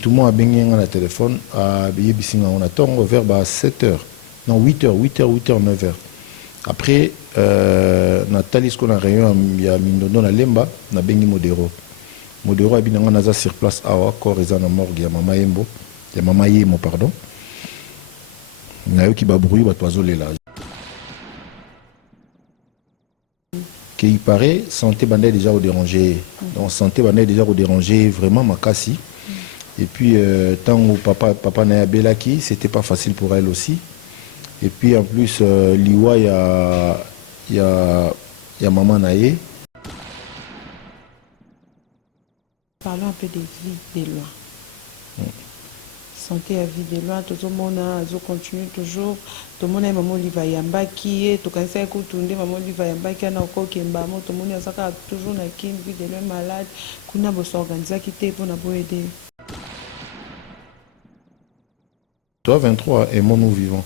Tout le monde a bien la téléphone, on attend vers 7h, non 8h, 9h. Après, Nathalie, ce qu'on a réuni, il y a Mindono, la Lemba, na bengi Modero. Modero a bien naza sur place à corps et na morgue, il y a Mama Yembo, il y a Mama Yemo, pardon. Il y a eu qui va bruit, va toiser les là. Il paraît, santé bandait déjà au déranger. Donc, santé bandait déjà au déranger, vraiment, ma cassie. Et puis, tant où papa n'a Belaki, c'était pas facile pour elle aussi. Et puis, en plus, Liwa, il y a maman Naye. Parlons un peu des vies des lois. Santé à vie de loin, tout le monde a continue toujours. Tout le monde a maman Liva Yamba qui est, tout le monde a écouté maman Liva Yamba qui a encore qui est bamo, tout le monde a toujours na qui vie de loin malade, qu'on a besoin d'organiser qui t'est pour nous aider. Toi 23 et moi nous vivons.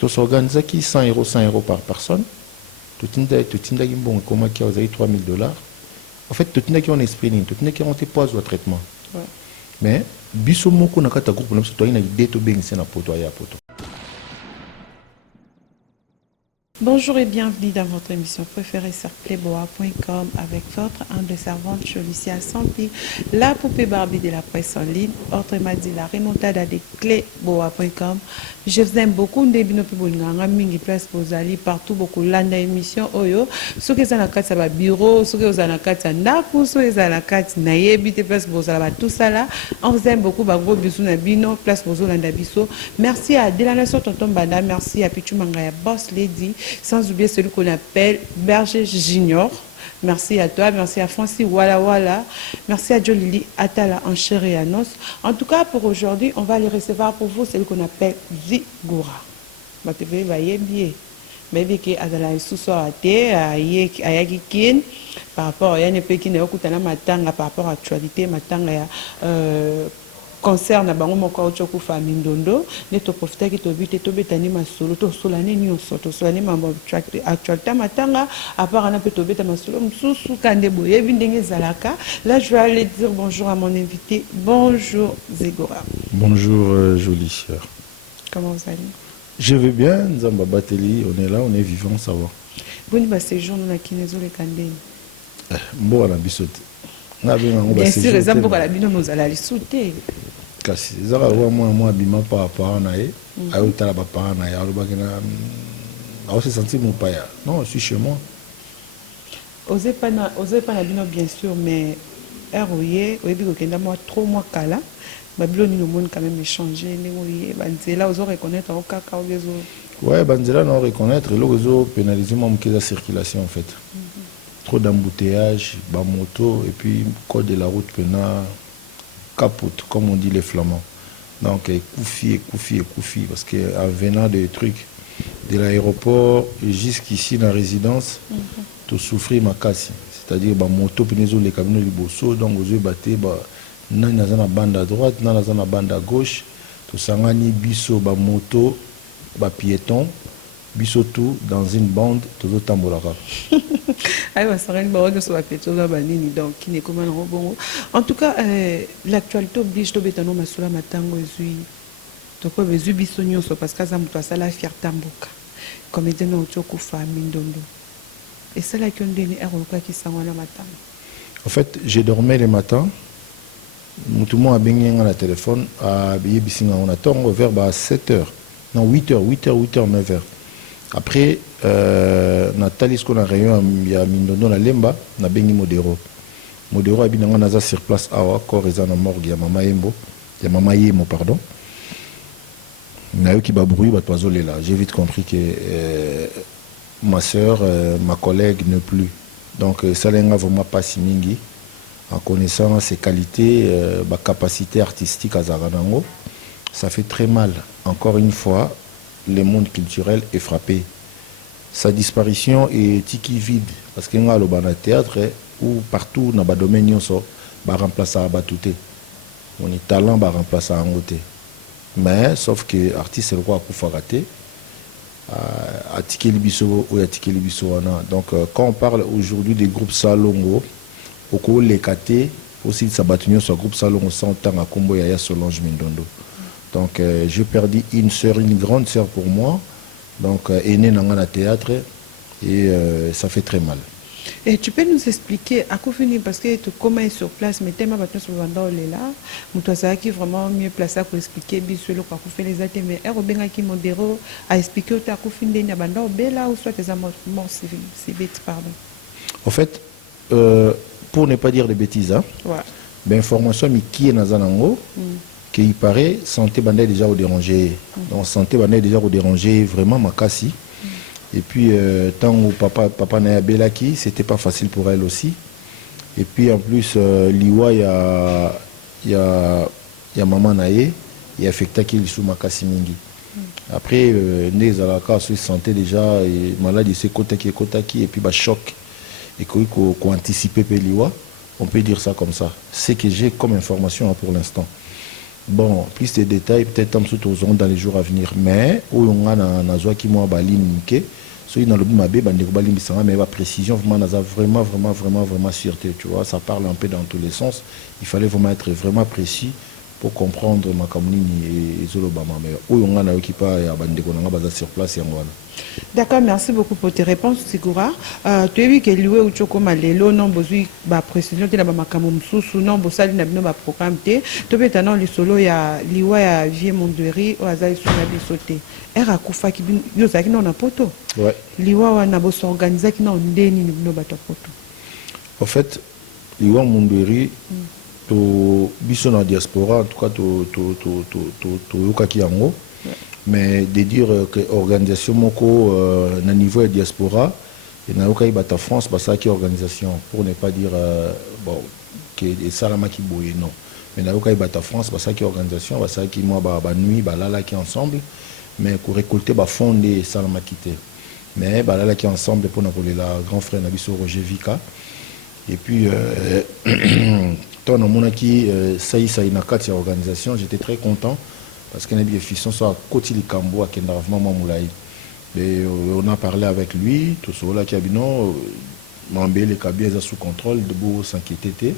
Tout s'organise qui 100 € par personne. Tout le monde a bon comment qui a $3 000. En fait, tout le monde qui a un esprit, tout le monde qui a un poids au traitement. Mais biso moko na kata groupe na biso toyina idée to bengisa na poto ya poto. Bonjour et bienvenue dans votre émission préférée sur playboa.com avec votre humble servante Cholicia Santi, la poupée Barbie de la presse en ligne, autrement dit la remontada de cléboa.com. Je vous aime beaucoup, ndebino pibulinganga mingi place bozali partout beaucoup landa émission oyo, soki eza na kati ya bureau, soki eza na kati ya ndaku, soki eza na kati na yebite place bozala ba tout ça là. On vous aime beaucoup, ba gros bisous na bino place bozolanda biso. Merci à Delana Tonton Banda, merci à Pichu Mangaya Boss Lady. Sans oublier celui qu'on appelle Berger Junior. Merci à toi, merci à Francis Walla Walla, merci à Jolili Atala en chair et à os. En tout cas, pour aujourd'hui, on va aller recevoir pour vous celui qu'on appelle Zigora. Par rapport à par rapport à l'actualité, concerne bango moko ochoku fa mindondo ne to profiter ki to bite to betani masolo to solane ni osoto solane mambo actualité matanga à part ana pe to beta masolo msusu kande boye bindenge zalaka. Là je vais aller dire bonjour à mon invité. Bonjour Zigora. Bonjour jolie sœur. Comment vous allez? Je vais bien, Nzamba Bateli, on est là, on est vivant, ça va. Bon ba séjour na kinezo le kande. Mbo na bisote. Bien sûr, les hommes pour la bino nous allons sauter. Kasi zara wa moi bima par rapport na ye ayo tala ba par na ya loba kena a se sentir mon paya. Non, je suis chez moi. Osez pas na bino bien sûr, mais ROY oyebi ko kenda moi trop moi kala. Babylone nous monde quand même échanger nengoye banzela ozo reconnaître au kaka ozo. Ouais, banzela non reconnaître le réseau pénaliser moi la circulation en fait. Trop d'embouteillages, bas moto et puis code de la route pena capote comme on dit les flamands. Donc koufi parce que en venant des trucs de l'aéroport jusqu'ici dans la résidence, tout souffrir ma casse. C'est-à-dire bas moto penezo les camions liboso donc aux yeux battés bah nan na bande à droite, nan na bande à gauche, tout sangani biso bas moto bas piéton. Bisotou dans une bande, tout le temps en tout cas, l'actualité oblige de bétano masula matango zui. Donc bezu bisonyo so parce que ça muto sala fier tamboka. Comme était no choku fa mindondo. Et ça là qui on donne eroka qui sangwana matango. En fait, je dormais le matin. Tout le monde a baigné dans le téléphone à bisinga on attend vers 7h. Non 8h, 9h. Après, Nathalie, ce qu'on a réuni, il y a Mindono, la Lemba, na bengi Modero. Modero a bien naza sur place à corps et na morgue, il y a Mama Yembo, il y a Mama Yemo, pardon. Il y a eu qui va bruit, va toiser là. J'ai vite compris que ma soeur, ma collègue ne plus. Donc, ça n'a vraiment pas si mingi. En connaissant ses qualités, ma capacité artistique à Zaranango, ça fait très mal. Encore une fois, le monde culturel est frappé. Sa disparition est tiki vide parce qu'il y a le théâtre ou partout dans le domaine va remplacer à Batouté. On est talent va remplacer à Angoté. Mais sauf que l'artiste est le roi pour rater. À Tiki Libiso ou à Tiki Libiso. Donc quand on parle aujourd'hui des groupes Salongo, au les KT, aussi ça battu sur groupe salon on s'entend à combo Yaya Solange Mindondo. Donc j'ai perdu une sœur, une grande sœur pour moi, donc aînée dans le théâtre et ça fait très mal. Et tu peux nous expliquer à quoi finir parce que tu comment sur place mais tellement maintenant sur le là, toi ça qui vraiment mieux placé pour expliquer bisous le quoi fait les athées mais Robin qui modéro à expliquer au quoi finir des banda au bela ou soit tes amants si bête pardon. En fait pour ne pas dire des bêtises hein. Ouais. Ben information mais qui est dans Zanango qu'il paraît santé bandait déjà au déranger. Donc santé bandait déjà au déranger vraiment makasi. Et puis, tant où papa n'a Belaki, c'était pas facile pour elle aussi. Et puis, en plus, Liwa, il y a maman Naye, il y a affecté qu'il sous Makasi Mingi. Après, Nez Alaka se sentait déjà malade, il s'est kotaki, et puis, bah, choc. Et qu'on anticipait Liwa, on peut dire ça comme ça. C'est que j'ai comme information hein, pour l'instant. Bon, plus de détails, peut-être dans les jours à venir. Mais, où on a un qui m'a balimé, so dans le bout mabé bandeko balimbisanga mais la précision vraiment sûreté, tu vois, ça parle un peu dans tous les sens. Il fallait vraiment être vraiment précis pour comprendre ma kamuni et zolobama mais où on a qui pas ya bandeko nanga baza sur place yango. D'accord, merci beaucoup pour tes réponses Sigura. Tu as vu que liwe ou choko malelo non besoin ba précision te na ba makamo msusu non bosali na bino ba programme te. To beta non le solo ya liwa ya vie monderi o azali sur na bisote. Era kufa ki yo zaki non na poto. Ouais. Liwa wana bo s'organiser ki non ndeni ni bino ba poto. En fait, liwa monderi to biso na diaspora en tout cas to yokaki yango. Mais de dire que l'organisation moko na niveau de diaspora et na yokai bata France bah ça qui organisation pour ne pas dire bon que salama qui boye non mais na yokai bata France bah ça qui organisation bah ça qui moi bah nuit bah là qui ensemble mais pour récolter bah fonds des salama quitté mais bah là qui ensemble pour nous la grand frère Nabiso Roger Vika et puis toi na mona qui ça ina kati organisation j'étais très content parce qu'il y a des fissons sur côté du Cambo à Kendaravement Moulaï. On a parlé avec lui, tout cela qui a dit non, Mambé les cabines sous contrôle, de beau s'inquiéter,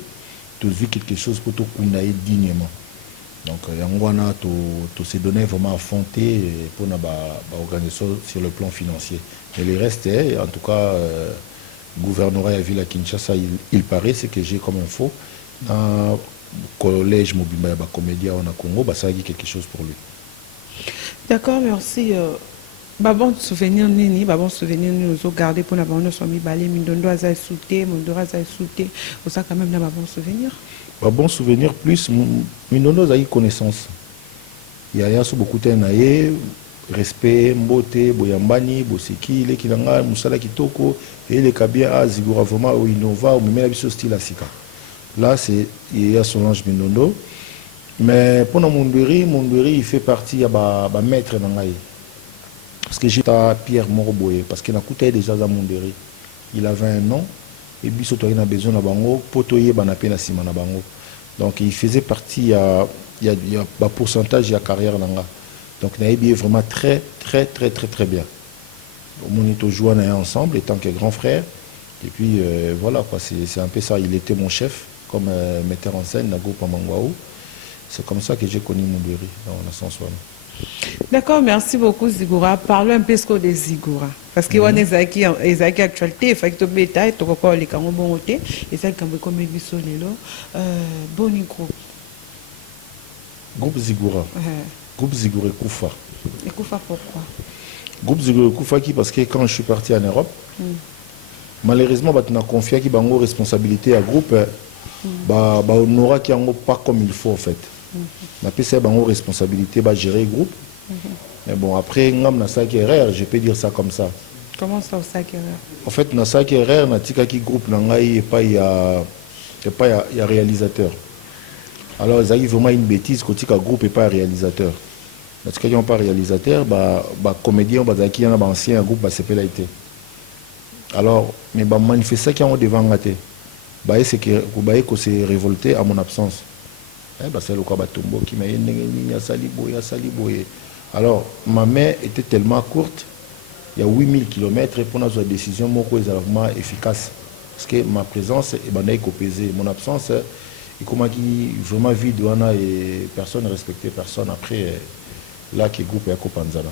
tout vu quelque chose pour tout counaï dignement. Donc on a tout se donné vraiment affronté pour organiser sur le plan financier. Et le reste, en tout cas, gouvernorat à Ville à Kinshasa, il paraît, c'est que j'ai comme info. Dans collège Mobimba Comédia on a Congo, bah ça a dit quelque chose pour lui. D'accord, merci. Bon souvenir nini, bon souvenir nous avons gardé pour n'avoir nos amis balé, Mindondo a sauté, Mondora a sauté, pour ça quand même n'a pas bon souvenir. Bon souvenir plus Mindondo a eu connaissance. Il y a beaucoup de naïe, respect, beauté, boyambani, boseki, les kilanga, musala kitoko, et les kabia à Zigura vraiment ou innova ou même la biso style asika. Là, c'est il y a Solange Mindondo. Mais pour Monduri, il fait partie de ma maître dans la. Parce que j'ai Pierre Moroboye, parce qu'il a coûté déjà à Monduri. Il avait un nom, et puis surtout il a besoin de bango, potoyer banapé na sima na bango. Donc il faisait partie, il y a un pourcentage de la carrière dans la. Donc il a vraiment très bien. On est joué ensemble, étant que grand frère. Et puis voilà, c'est un peu ça. Il était mon chef. Comme metteur en scène, Nago Pamangwaou. C'est comme ça que j'ai connu Monduri dans la Sansouane. D'accord, merci beaucoup Zigura. Parlons un peu de Zigura. Parce que on est actualité, il faut que tu bétail, tu comprends les camons bon côté, et ça comme comme bon groupe. Groupe Zigura. Groupe Zigura Koufa. Et Koufa pourquoi? Groupe Zigura Koufa qui parce que quand je suis parti en Europe, malheureusement, on a confié qu'il y a une responsabilité à groupe. On n'aura pas comme il faut en fait. On a une responsabilité de gérer le groupe. Mais bon, après, on a ça qui est rare, je peux dire ça comme ça. Comment ça, ça qui est rare? En fait, on a ça qui est rare, on a un groupe, il y a réalisateur. Alors, il y a vraiment une bêtise quand un groupe n'est pas réalisateur. Parce qu'il n'y a pas réalisateur, comédien, qui a un ancien groupe, c'est pas été. Alors, mais manifester qui ont devant la tête. C'est que vous s'est révolté à mon absence. C'est le cas Batumbo qui m'a dit alors, ma main était tellement courte, il y a 8000 km pour notre décision vraiment efficace. Parce que ma présence est pesée, mon absence et comment qui vraiment vide wana et personne respecté personne après là qui groupe ya kopanzana.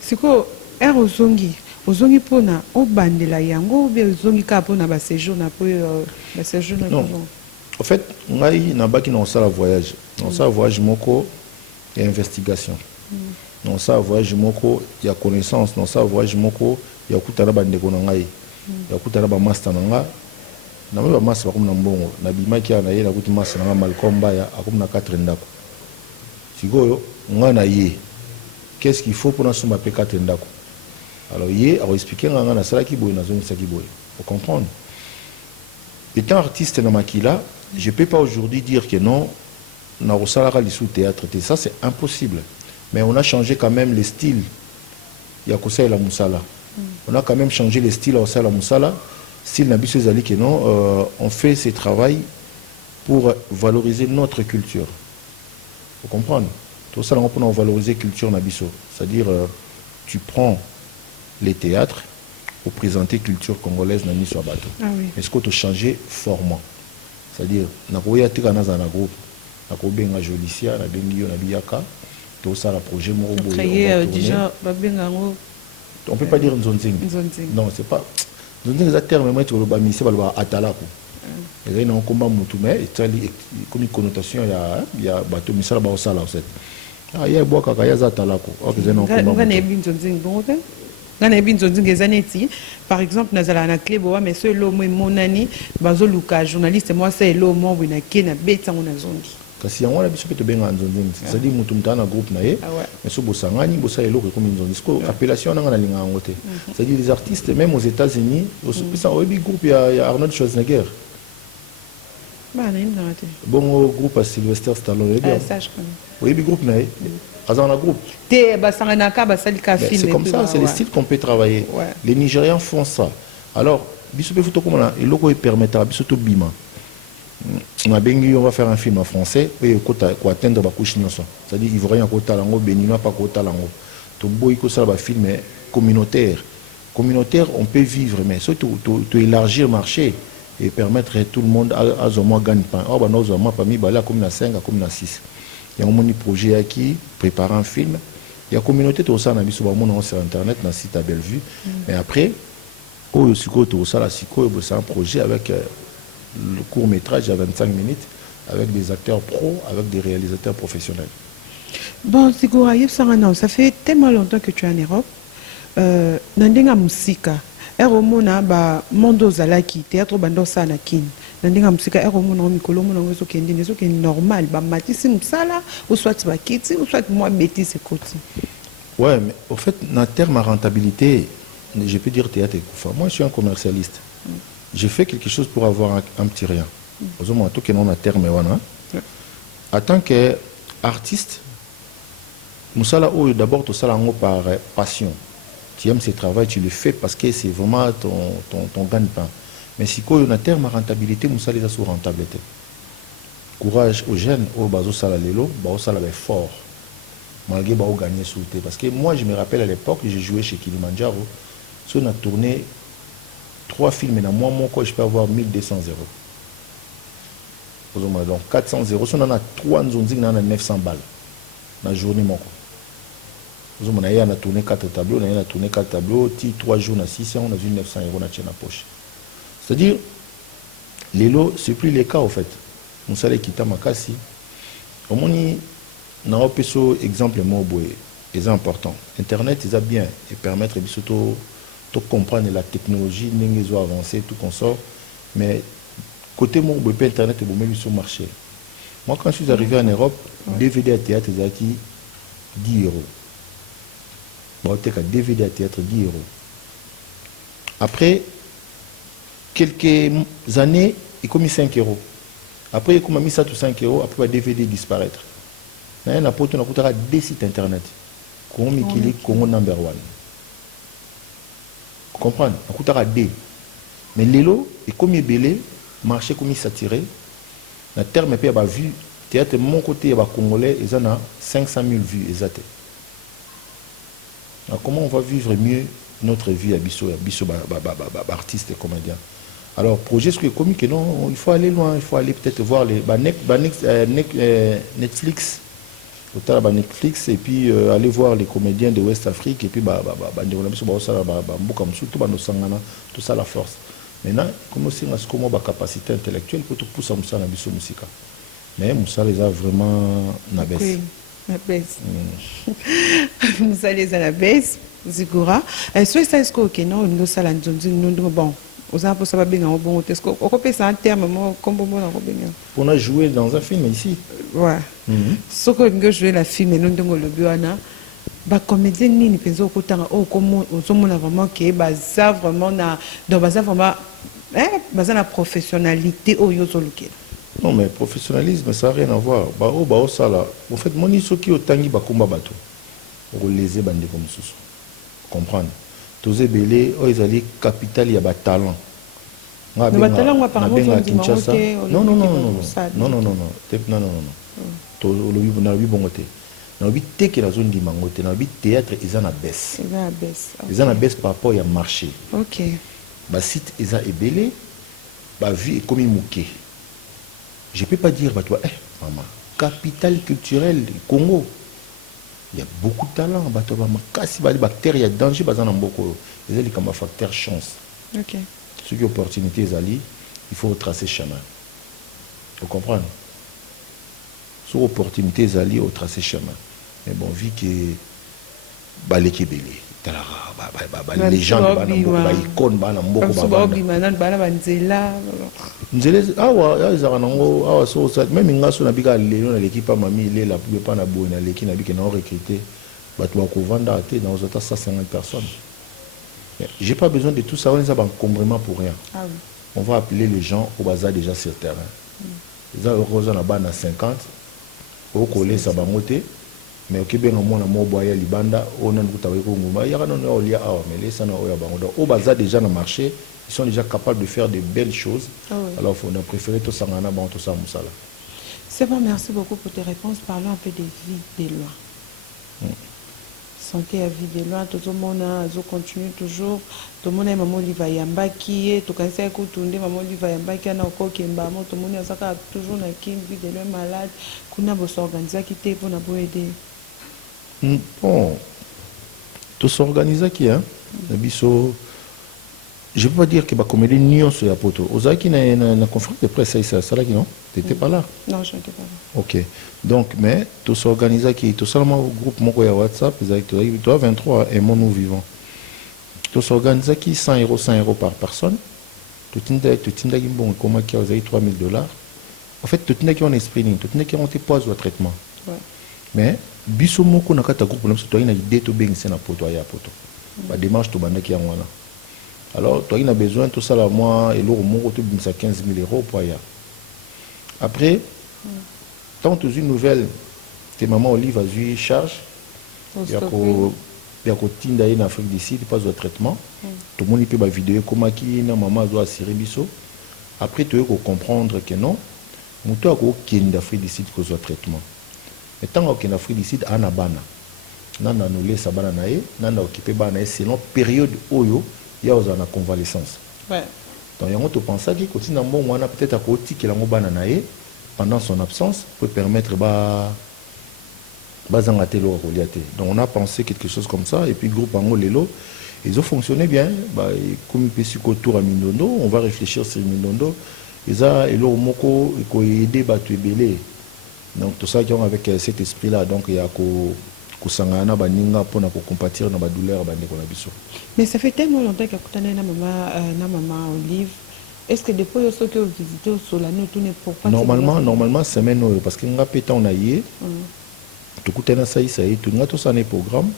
Siko er ozongi pona obandela yango ou bien ozongi ka pona ba séjour na po ba séjour na. Non. En fait, ngai na baki na sala voyage. Na sala voyage moko ya investigation. Na sala voyage moko ya connaissance, na sala voyage moko ya kutana bandeko na ngai. Ya kutana ba master na nga. Na ba master comme na mbongo, na bimaki na ye na kuti master na Malcolm Baya akom na 4 ndako. Sikoyo nga na ye. Qu'est-ce qu'il faut pour na suma pe 4 ndako? Alors, hier, on expliqué nga na sala ki boy na zone saki boy. Faut comprendre. Étant artiste dans Makila, je ne peux pas aujourd'hui dire que non, na rosala li sous théâtre. Ça c'est impossible. Mais on a changé quand même le style. Yakosa et la Moussala. On a quand même changé le style à la Moussala. Style Nabiso Zali que non, on fait ce travail pour valoriser notre culture. Faut comprendre. Tout ça, on peut valoriser la culture Nabiso. C'est-à-dire, tu prends les théâtres pour présenter culture congolaise na miso bateau. Mais ce qu'on a changé format. C'est-à-dire na koya tika na zana groupe na ko benga Jolicia na bengi yo na biaka tout ça la projet mo boyo. Créer déjà ba benga ngo. On peut pas dire nzonzing. Non, c'est pas nzonzing za terme moi tu le ba misi ba le atalako. Et là on combat mutu mais comme une connotation ya bateau misala ba osala en fait. Ah ya boka ka ya za atalako. OK c'est non combat. Ngana nzonzing bon OK. Par exemple, nous avons un clé, mais ce l'homme est mon ami, bazo luka journaliste, moi c'est l'homme moi na kena beta on a zondi. Kasi yango na biso pe to benga nzonzi, c'est-à-dire mutu mutana groupe na ye, mais so bosangani bosa eloko comme nzonzi. Sko appellation na ngana linga ngote. C'est-à-dire les artistes même aux États-Unis, au big groupe il y a Arnold Schwarzenegger. Bon groupe à Sylvester Stallone. Ça je connais. Oui, big groupe na ye. Groupe. C'est comme ça, c'est le style qu'on peut travailler. Les Nigérians font ça. Alors, il permettra de bima. On va faire un film en français, et on atteindre la couche. C'est-à-dire qu'il ne faut rien côté lango, béninois, pas côté lango. Il faut un film communautaire. Communautaire, on peut vivre, mais surtout élargir le marché et permettre à tout le monde à gagner pain. Oh, bah, nous avons parmi comme na 5, comme na 6. Il y a un projet qui prépare un film. Il y a une communauté qui sur Internet, dans le site à Bellevue. Mais après, c'est un projet avec le court-métrage à 25 minutes, avec des acteurs pros, avec des réalisateurs professionnels. Bon, ça fait tellement longtemps que tu es en Europe. Nandinga musika. Eromona ba mondo zalaki théâtre bando sana kin. Nandinga musika eromona mikolo mona wezo kendine so ken normal ba matisi musala ou soit ba kiti ou soit moi bêtise côté. Ouais, mais au fait na terme rentabilité, je peux dire théâtre kufa. Moi je suis un commercialiste. Je fais quelque chose pour avoir un petit rien. Ozoma to kenon na terme wana. En tant qu'artiste, musala ou d'abord to sala ngo par passion. Tu aimes ce travail, tu le fais parce que c'est vraiment ton gagne-pain. Mais si tu as un terme à rentabilité, tu as sur rentabilité. Courage aux jeunes, au bazo sala lelo, bazo sala fort. Malgré bazo gagner sous le parce que moi je me rappelle à l'époque, j'ai joué chez Kilimanjaro, si on a tourné 3 films, et dans moi je peux avoir 1200 euros. Donc 400 euros, si on en a 3, on a 900 balles dans la journée. On a tourné 4 tableaux, on a tourné 4 tableaux, 3 jours, on a 600, on a vu 900 euros dans la poche. C'est-à-dire, les lots, ce n'est plus le cas au fait. On sait qu'il y a makasi. Au moins, on a un exemple c'est important. Internet, c'est bien et permettre de comprendre la technologie, les avancées, tout qu'on sort. Mais côté mon Internet, c'est même sur le marché. Moi, quand je suis arrivé en Europe, DVD à théâtre, c'est 10 euros. Bon, DVD à théâtre 10 euros. Après quelques années, il a mis 5 euros. Après, il a mis ça tout 5 euros. Après, le DVD disparaître. Il y a des sites internet. Congo number 1. Vous comprenez? Il y a des. Mais l'élo, et comme il est belé, marché comme il saturé, le terme est pas vu. Théâtre, mon côté, il y a Congolais, ils ont 500 000 vues. Alors, comment on va vivre mieux notre vie à Bisso artiste et comédien? Alors, projet, ce que commis que non, il faut aller loin, il faut aller peut-être voir les Netflix, Netflix, et puis aller voir les comédiens de West Afrique, et puis tout ça la force. Maintenant, comme aussi on a comme capacité intellectuelle pour tout pousser Moussa na biso musica. Mais Moussa les a vraiment na baisse. Oui, na baisse. Moussa les a na baisse, Zigura. Soit ça est-ce que non, nous ça la nous bon. Aux impôts ça va bien en bon. Est-ce qu'on peut ça en terme comme bon on a bien. On a joué dans un film ici. Ouais. Ce que nous jouer la film et nous devons le buana. Bah comédien ni penso okutanga o comme ozomona vraiment que baza vraiment na donc baza vraiment baza na professionnalité oyo zolukela. Non mais professionnalisme ça n'a rien à voir. Ça là. En fait moni soki otangi bakumba bato. O léser bande comme susu. Comprendre. Tozé belé o ezali capital ya ba talent. Mais ba talent wa par exemple Kinshasa. Non. To lobi na lobi bongote. Na lobi teke la zone di mangote, na lobi théâtre eza na baisse. Eza na baisse par rapport ya marché. OK. Ba site eza ebelé, ba vie est comme mouké. Je peux pas dire bah toi maman, capitale culturelle Congo. Il y a beaucoup de talent, bah toi maman, kasi ba bactéries, il y a danger bazan na mboko. Ezali comme facteur chance. OK. Ce qui opportunité ezali, il faut tracer chemin. Vous comprenez? Sur opportunité ezali au tracer chemin. Mais bon, vu que baleki belé, les gens ba icône ba na mboko nzela awa ezaka nango awa so même ngaso na bika lelo na l'équipe mami il est là pour pas na boye na l'équipe na bika na recruter bato ba ko vendre à dans autres 150 personnes. J'ai pas besoin de tout ça, on est en encombrement pour rien. Ah oui. On va appeler les gens au bazar déjà sur le terrain. Ils ont heureusement na bas na 50 au coller ça va monter. Mais ok bien au moins na moboya libanda on a nkuta weko nguma ya kana no olia awa mais les sana oya bango donc au bazar déjà dans le marché ils sont déjà capables de faire de belles choses. Ah oui. Alors on a préféré tout ça ngana bon tout ça musala. C'est bon, merci beaucoup pour tes réponses. Parlons un peu des vies des lois. Santé à vie des lois, tout le monde a continue toujours. Tout le monde a maman liva yamba qui est tout quand c'est que tout le monde maman liva yamba qui a encore qui est bas, tout le monde a ça toujours na qui vie des lois malade, qu'on a besoin d'organiser qui t'est pour nous aider. Bon, tout s'organiser qui hein, biso. Je peux pas dire que bah comme les nions sur la poto. Ozaki na conférence de presse ça là qui non, t'étais pas là. Non, je n'étais pas là. Ok, donc mais tout s'organiser qui tout seulement au groupe mon ya WhatsApp, toi 23 et mon nous vivons. Tout s'organiser qui 100 € par personne. Tout tinda qui bon comment qui a $3,000. En fait tout tinda qui on esprit tout tinda qui on te pose au traitement. Ouais. Mais biso moko na kata groupe na toi ina idée to beng c'est na poto ya poto. Ba démarche to banda qui en wana. Alors, toi, il a besoin de tout ça, là, moi, et l'euro, moi, tu as 15 000 € pour y aller. Après, tant que tu as une nouvelle, tes mamans Olive a eu charge, il y a en Afrique d'ici, il passe au traitement. Tout le monde peut voir vidéo, comment qui maman doit assurer biso. Après, tu peux comprendre que non, tu as aucun d'Afrique d'ici qui cause traitement. Mais tant qu'en Afrique d'ici, on a bana. Nana nous laisse à bana nae, nana occupé bana selon période oyo. Il y a une convalescence. Ouais. Donc, il y a un pensée qui continue peut-être à côté qui pendant son absence pour permettre donc on a pensé quelque chose comme ça et puis groupe Ango Lelo ils ont fonctionné bien comme il autour à Mindondo on va réfléchir sur Mindondo ils ont moko aider batu belé donc tout ça qui ont avec cet esprit là donc il y a kusangana baninga pour na compatir na douleur bandeko na biso. Mais ça fait tellement longtemps que kutana na maman Olive. Est-ce que depuis ceux qui ont visité sur la nuit tout n'est pas normalement semaine parce que nga péta on a yé tout kutana ça tout nga tout ça né programme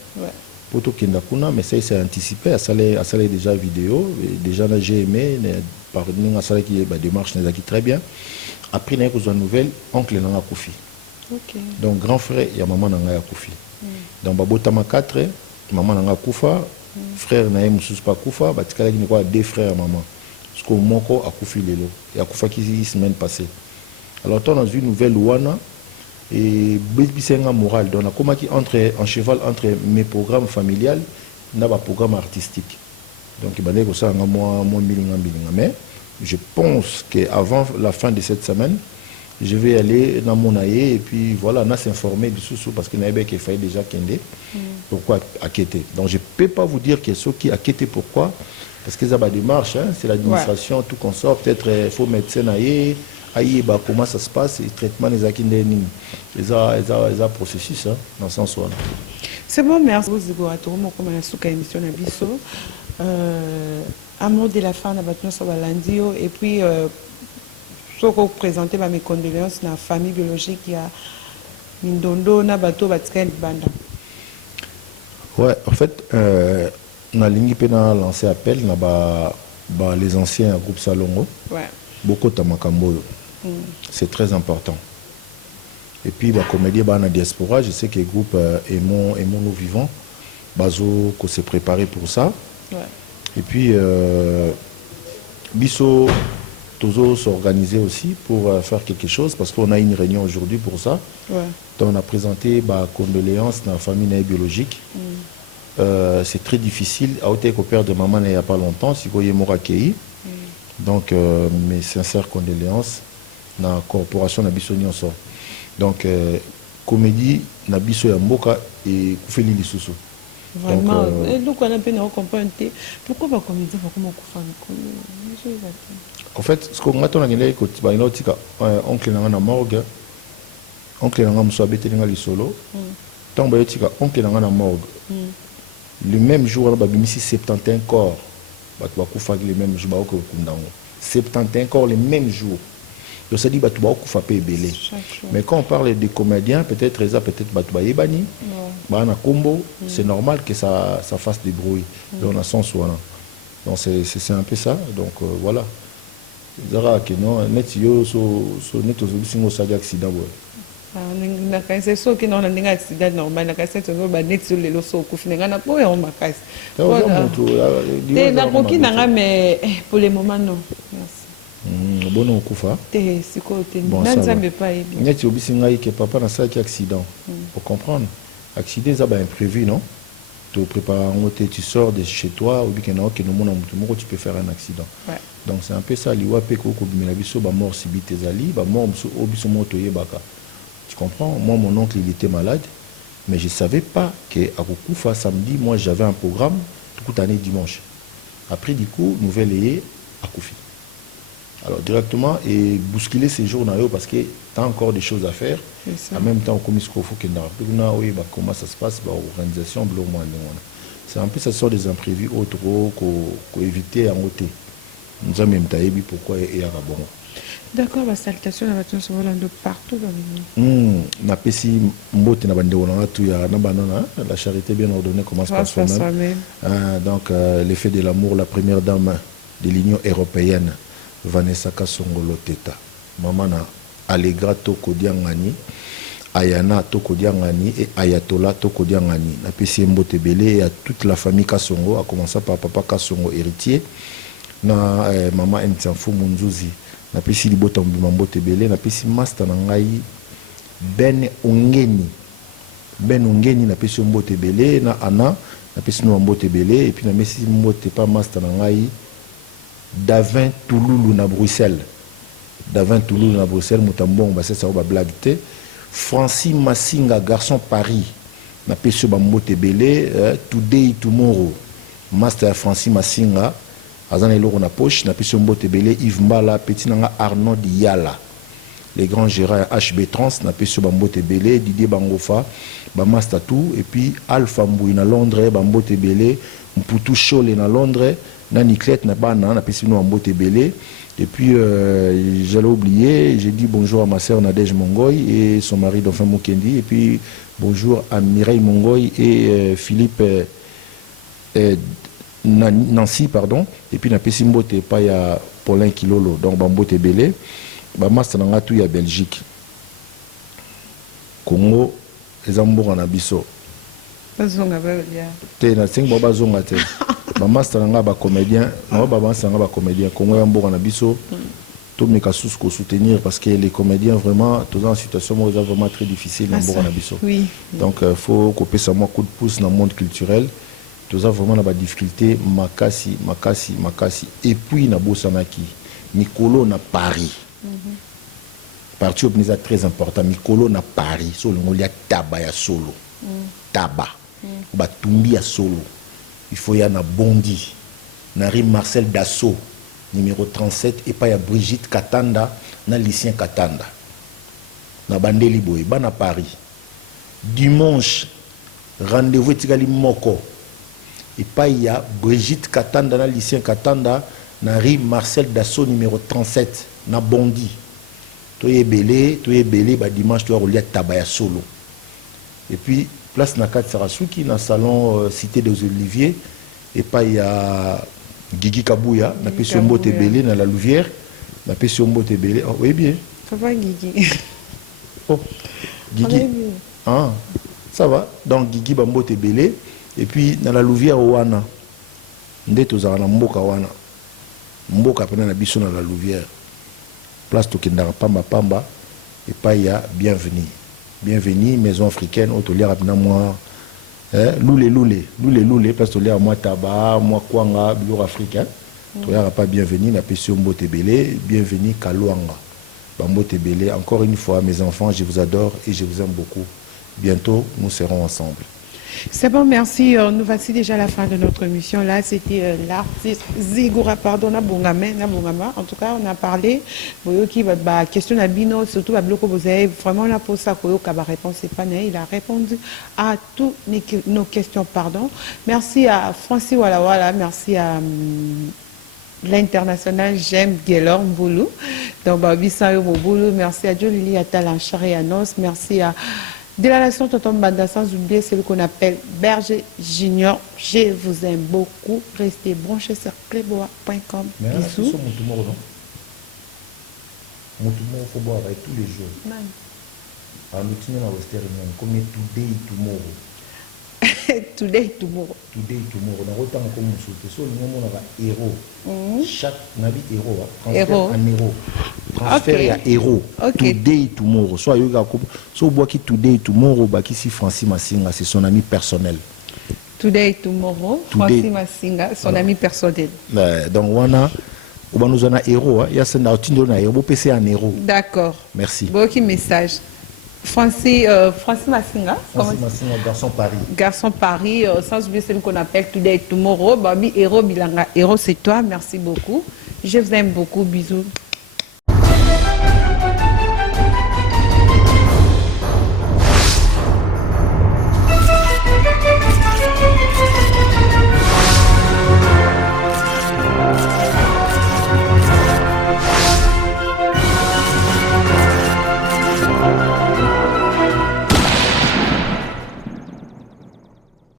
pour tout kinda kuna mais ça c'est anticipé à ça déjà vidéo déjà là j'ai aimé par ninga ça qui démarche n'est qui très bien après n'a besoin nouvelle oncle nanga Koufi. OK. Donc grand frère il y a maman nanga Koufi. Donc babotama 4 maman nanga kufa frère na mususu pa kufa batikala ni quoi deux frères maman parce que moko akufi lelo et akufa qui semaine passée alors on a une nouvelle wana et bisenga moral donc on comment qui entre en cheval entre mes programmes familiales na ba programme artistique donc il bandé ko ça moi milinga mais je pense qu'avant la fin de cette semaine, je vais aller dans mon aïe et puis voilà, on a s'informer du sous parce qu'il y a qui failli déjà kende. Pourquoi inquiéter? Donc je ne peux pas vous dire que ceux qui inquiétent pourquoi, parce que ça va démarche, hein, c'est l'administration, tout qu'on sort, peut-être il faut médecin aïe, bah, comment ça se passe, le traitement des akindénis, ils ont processus hein, dans ce sens-là. C'est bon, merci beaucoup à tout le monde comme on a sous émission Nabiso. Un mot de la fin, et puis ce que vous présentez mes condoléances à la famille biologique qui a Mindondo na bateau Batika Banda. Ouais, en fait, on a lancé appel à les anciens groupes Salongo. Ouais. Beaucoup de Makambo. C'est très important. Et puis, bah, comédie dans la diaspora, je sais que le groupe Aimons nous vivants, Bazo, qu'on s'est préparé pour ça. Ouais. Et puis, Bisso, Tozo s'organiser aussi pour faire quelque chose, parce qu'on a une réunion aujourd'hui pour ça. Ouais. Donc, on a présenté condoléances dans la famille biologique. C'est très difficile. À côté qu'on perd de maman il n'y a pas longtemps, si vous voyez Morakei. Donc, mes sincères condoléances dans la corporation Nabiso Nyonso. Donc, comédie Nabiso Yamboka et Koufeli Lisusu. Vraiment, donc on a peine à comprendre pourquoi la comédie va comme en fait, ce qu'on attend, c'est que oncle n'a pas morgue, oncle n'a pas moussabé tenir solo. Tant que oncle n'a pas morgue. Le même jour, on a mis 71 corps. On a le même jour. 71 corps le même jour. Donc ça dit que tu vas couper belé. Mais quand on parle de comédiens, peut-être Reza, peut-être Batouba Yebani, Bana Combo, c'est normal que ça fasse des bruits. Donc on a sens voilà. Donc c'est un peu ça. Donc voilà. Zara que non, net yo so net aux singo ça accident c'est ça qui non un accident normal na cassette on va net sur les loso kufinga na po on makas. Mais pour le moment non. Merci. Bon on kufa. C'est côté n'anzambe pas et. Net yo bisinga que papa na ça qui accident. Pour comprendre. Accident ça imprévu non. Tu prépares tu sors de chez toi ou bien que tu peux faire un accident. Ouais. Donc c'est un peu ça liwa pe ko bimela biso ba mort subite ezali ba mort biso moto yebaka. Tu comprends? Moi mon oncle il était malade mais je savais pas que à Kokufa samedi moi j'avais un programme toute année dimanche. Après du coup nouvelle est à Koufi. Alors directement et bousculer ces jours là parce que tu as encore des choses à faire. En même temps comme il faut que comment ça se passe l'organisation c'est un peu ça sort des imprévus autres qu'on éviter en côté. Nous avons même taïbi pourquoi et à bon. D'accord, la salutation à la de partout dans le monde. Na pesi mbote na bande wona tout ya na banana la charité bien ordonnée commence par soi-même. Donc l'effet de l'amour, la première dame de l'Union européenne Vanessa Kasongolo Teta. Maman na Allegra Tokodiangani, Ayana Tokodiangani et Ayatola Tokodiangani. Na pesi mbote belé et à toute la famille Kasongo, à commencer par papa Kasongo héritier. Na maman Ntianfou Munzuzi na pesi libota mbimambote belé na pesi master na ngai Ben Ongeni na pesi mbote belé na Ana na pesi mbote belé et puis na pesi mbote pas master na ngai Davin Touloulou na Bruxelles mutambon ba ça ba blague té Francis Massinga garçon Paris na pesi mbote belé today tomorrow master Francis Massinga Azana eloko na poche na pesi mbote belé Yves Mbala petit nanga Arnaud Diala les grands gérants HB Trans na pesi mbote belé Didier Bangofa ba master tout et puis Alpha Mbouy na Londres ba mbote belé Mputu Chole na Londres na Niclette na bana na pesi mbote belé et puis j'allais oublier j'ai dit bonjour à ma sœur Nadège Mongoy et son mari Dauphin Mukendi et puis bonjour à Mireille Mongoy et Philippe Nancy pardon et puis na pesi mbote pa ya Paulin Kilolo donc bambote belé ba master na tout ya Belgique Congo ezamboka na biso bazonga ba ya te na singo bazonga te ba master na ba comédien na ba master na ba comédien Congo ya mboka na biso to meka sous ko soutenir parce que les comédiens vraiment tous en situation vraiment très difficile na mboka na biso donc faut couper ça moi coup de pouce dans le monde culturel. Tout ça vraiment la difficulté makasi et puis na bosanaki Mikolo na Paris. Parti opiniza très important. Mikolo na Paris. Solo ngolia taba ya solo. Taba. Batumbi ya solo. Il faut y na Bondi. Nari Marcel Dassault, numéro 37. Et pas ya Brigitte Katanda, na Lucien Katanda. Na Bandeli Boy, ba na Paris. Dimanche, rendez-vous etikali moko. Et pas ya Brigitte Katanda, na Lucien Katanda, nari Marcel Dassault, numéro 37. Na Bondi. Toye belé, ba dimanche, tu as relié Tabaya Solo. Et puis, place Nakat Sarasuki, dans le salon Cité des Oliviers, et pas il y a Guigui Kabouya, na Pessiombo Tebele, dans la Louvière, na Pessiombo Tebele. Oh, oui, bien. Ça va, Guigui? Oh, Guigui. Ah, ça va. Donc, Guigui Bambo Tebele, et puis dans la Louvière, Owana. Ndeto Zara Mboka Wana. Mboka Pena na Bisso dans la Louvière. Place Tokendara Pamba Pamba, et pas il y a bienvenue. Bienvenue, maison africaine, autolia rapidement moi. Loulé, place autolia moi tabac, moi kwanga, bureau africain. Toya pas bienvenue, na Pession Mbotebele, bienvenue Kalouanga. Bambotebele, encore une fois, mes enfants, je vous adore et je vous aime beaucoup. Bientôt, nous serons ensemble. C'est bon, merci. Nous voici déjà à la fin de notre émission. Là, c'était l'artiste Zigura, pardon, Nabongama. En tout cas, on a parlé. Qui va question à Bino, surtout à Bloco, vous avez vraiment la pose ça, la réponse c'est pas né. Il a répondu à toutes nos questions, pardon. Merci à Francis Walla, merci à l'international J'aime Guélor Mboulou. Donc, Bissayo Mboulou, merci à Jolie Atalan Charianos, merci à de la nation Tonton Banda, sans oublier celui qu'on appelle Berger Junior. Je vous aime beaucoup. Restez branchés sur playboa.com. Bisous. Mon il faut boire avec tous les jours. Alors, nous tenons à Western Union, comme today, tomorrow. Today, tomorrow. Today, tomorrow. On a autant comme nous souhaitons. So, nous avons un héros. Chaque nabi héros. Transfert en héros. Transfert à héros. Today, tomorrow. Soit yoga comme. So, bois qui today, tomorrow, qui si Francis Massinga, c'est son ami personnel. Today, tomorrow. Francis Massinga, son ami personnel. Donc, on a. Nous avons un héros. Il y a un héros. PC un héros. D'accord. Merci. Beaucoup de messages. Francis Massinga. Francis Massinga, Garçon Paris. Garçon Paris, sans oublier celui qu'on appelle Today Tomorrow. Babi, héros, Bilanga. Héros, c'est toi. Merci beaucoup. Je vous aime beaucoup. Bisous.